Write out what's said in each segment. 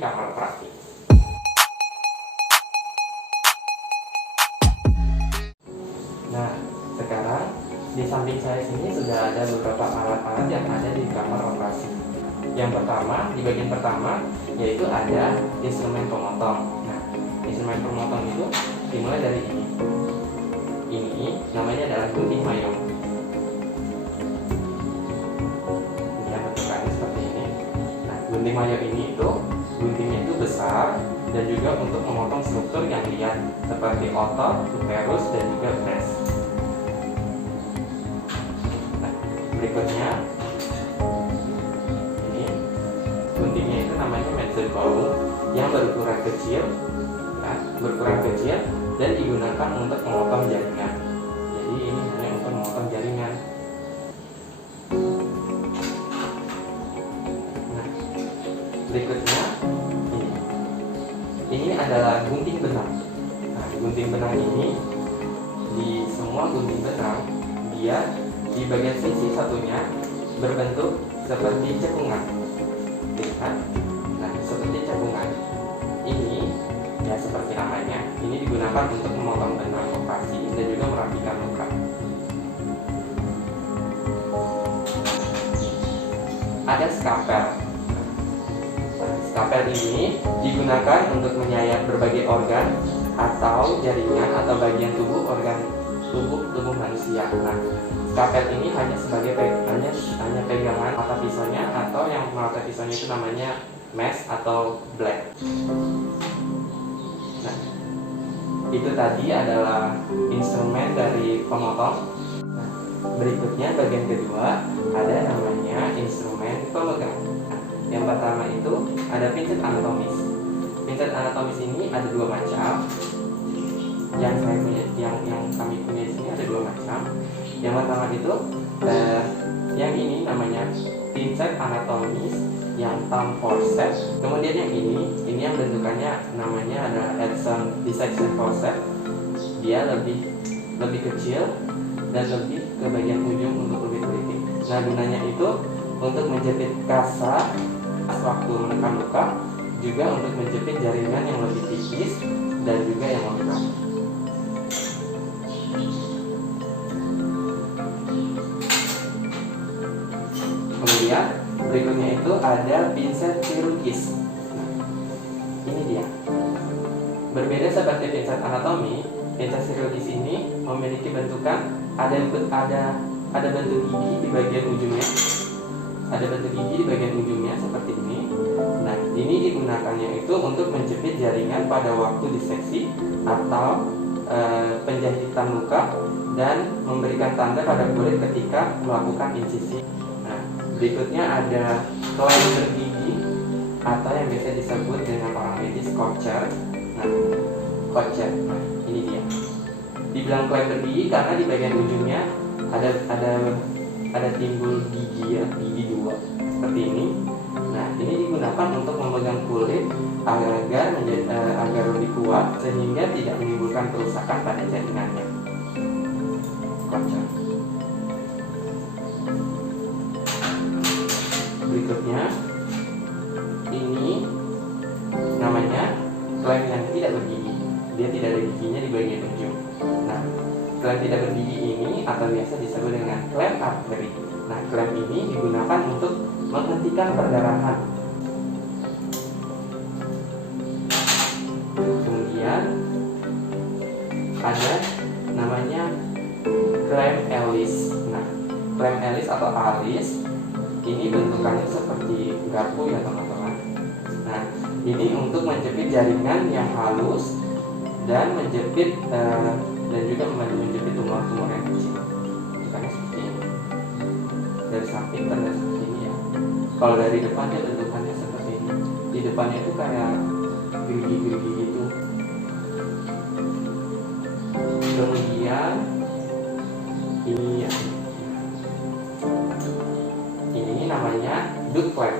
kamar operasi. Nah, sekarang di samping saya sini sudah ada beberapa alat-alat yang ada di kamar operasi. Yang pertama, di bagian pertama, yaitu ada instrumen pemotong. Nah, instrumen pemotong itu dimulai dari ini. Ini namanya adalah gunting mayom. Ini bentukannya seperti ini. Nah, gunting mayom ini guntingnya itu besar dan juga untuk memotong struktur yang liat seperti otot, uterus, dan juga breast. Nah, berikutnya ini guntingnya itu namanya mesocowl yang berukuran kecil, dan digunakan untuk memotong jaringan. Jadi ini hanya untuk memotong jaringan. Nah, berikutnya ini adalah gunting benang. Nah, gunting benang ini di semua gunting benang dia di bagian sisi satunya berbentuk seperti cekungan. Lihat, nah seperti cekungan. Ini ya seperti namanya. Ini digunakan untuk memotong benang operasi dan juga merapikan luka. Ada skalpel. Skalpel ini digunakan untuk menyayat berbagai organ atau jaringan atau bagian tubuh tubuh manusia. Nah, skalpel ini hanya sebagai hanya pegangan mata pisaunya, atau yang mata pisaunya itu namanya mesh atau blade. Nah, itu tadi adalah instrumen dari pemotong. Nah, berikutnya bagian kedua ada namanya instrumen pemegang. Yang pertama itu ada pincet anatomis. Pincet anatomis ini ada dua macam. Yang kami punya di sini ada dua macam. Yang pertama itu yang ini namanya pincet anatomis yang thumb forceps. Kemudian yang ini yang bentukannya namanya ada Edson dissection forceps. Dia lebih kecil dan lebih ke bagian ujung untuk lebih teliti. Nah, gunanya itu untuk menjepit kasar waktu menekan luka, juga untuk menjepit jaringan yang lebih tipis dan juga yang lebih rapi. Kemudian berikutnya itu ada pincet chirurgis. Nah, ini dia. Berbeda seperti pincet anatomi, pincet chirurgis ini memiliki bentukan ada bentuk gigi di bagian ujungnya. Ada bentuk gigi di bagian ujungnya seperti ini. Nah, ini digunakannya itu untuk menjepit jaringan pada waktu diseksi atau penjahitan luka dan memberikan tanda pada kulit ketika melakukan insisi. Nah, berikutnya ada klem bergigi atau yang biasa disebut dengan orang medis Kocher. Nah, Kocher. Nah, ini dia. Dibilang klem bergigi karena di bagian ujungnya ada timbul gigi ya, gigi dua seperti ini. Nah, ini digunakan untuk memegang kulit agar lebih kuat sehingga tidak menimbulkan kerusakan pada jaringannya. Kocer. Berikutnya ini namanya klem yang tidak bergigi. Dia tidak ada giginya di bagian ujung. Nah, klem tidak bergigi ini atau biasa disebut dengan klem arteri. Nah, klem ini digunakan untuk menghentikan perdarahan. Kemudian ada namanya klem Ellis. Nah, klem Ellis atau alis ini bentukannya seperti garpu ya teman-teman. Nah, ini untuk menjepit jaringan yang halus dan menjepit dan juga menjepit tumor-tumor yang kecil. Bentukannya seperti ini. Dari samping terlihat seperti ini ya. Kalau dari depan dia bentukannya seperti ini. Di depannya itu kayak gerigi-gerigi gitu. Kemudian ini ya. Ini namanya duct clamp.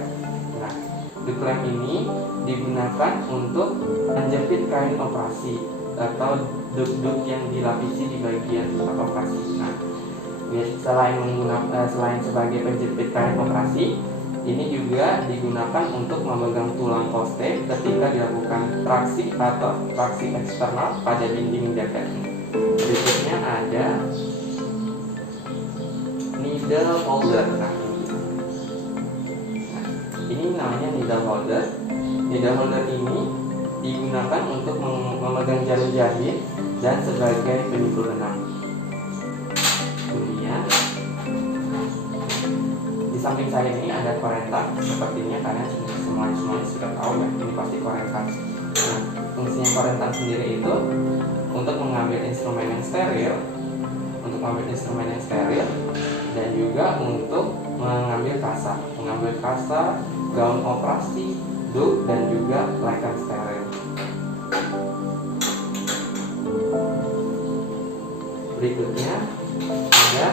Nah, duct clamp ini digunakan untuk menjepit kain operasi atau duct yang dilapisi di bagian operasi. Nah, selain sebagai penjepit kain operasi, Ini juga digunakan untuk memegang tulang poste ketika dilakukan traksi atau traksi eksternal pada dinding jaket. Berikutnya ada needle holder. Nah, ini namanya needle holder. Needle holder ini digunakan untuk memegang jarum jahit dan sebagai penyukur benang. Kemudian di samping saya ini ada korentan. Sepertinya kalian semuanya sudah tahu ya, ini pasti korentan. Nah, fungsinya korentan sendiri itu untuk mengambil instrumen yang steril, dan juga untuk mengambil kasa, gaun operasi, duct, dan juga leckan steril. Berikutnya ada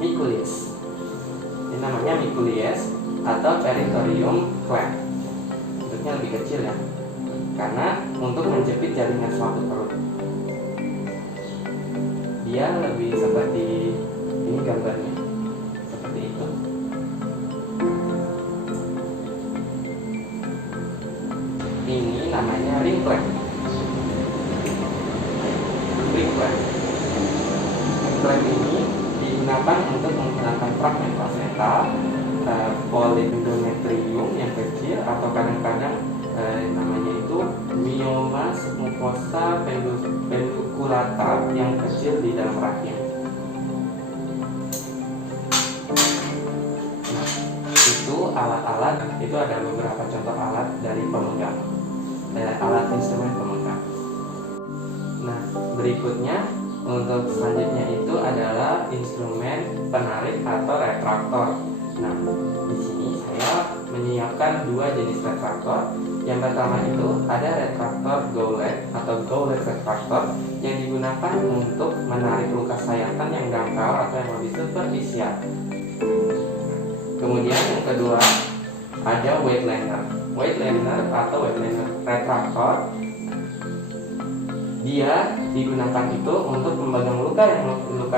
miculies. Ini namanya miculies atau peritorium clamp. Bentuknya lebih kecil ya, karena untuk menjepit jaringan suatu perut. Dia lebih seperti ini gambarnya, seperti itu. Ini namanya ring clamp. Clamp ini digunakan untuk menghilangkan fragmen plasenta, polyendometrium yang kecil, atau kadang-kadang namanya itu myoma mucosa penduculata yang kecil di dalam rahim. Nah, itu alat-alat, itu ada beberapa contoh alat dari pemegang, alat instrumen pemegang. Nah, berikutnya untuk selanjutnya itu adalah instrumen penarik atau retraktor. Nah, di sini saya menyiapkan dua jenis retraktor. Yang pertama itu ada retraktor goulet atau goulet retraktor yang digunakan untuk menarik luka sayatan yang dangkal atau yang lebih superficial. Kemudian yang kedua ada weight liner atau weight liner retraktor. Dia digunakan itu untuk memegang luka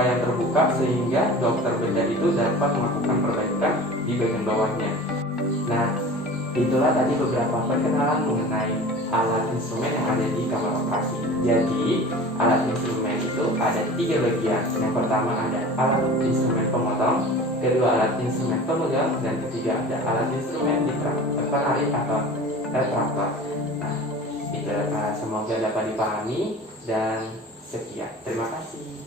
yang terbuka sehingga dokter bedah itu dapat melakukan perbaikan di bagian bawahnya. Nah, itulah tadi beberapa perkenalan mengenai alat instrumen yang ada di kamar operasi. Jadi, alat instrumen itu ada 3 bagian. Yang pertama ada alat instrumen pemotong, kedua alat instrumen pemegang, dan ketiga ada alat instrumen penarik atau retraktor. Nah, semoga dapat dipahami dan sekian. Terima kasih.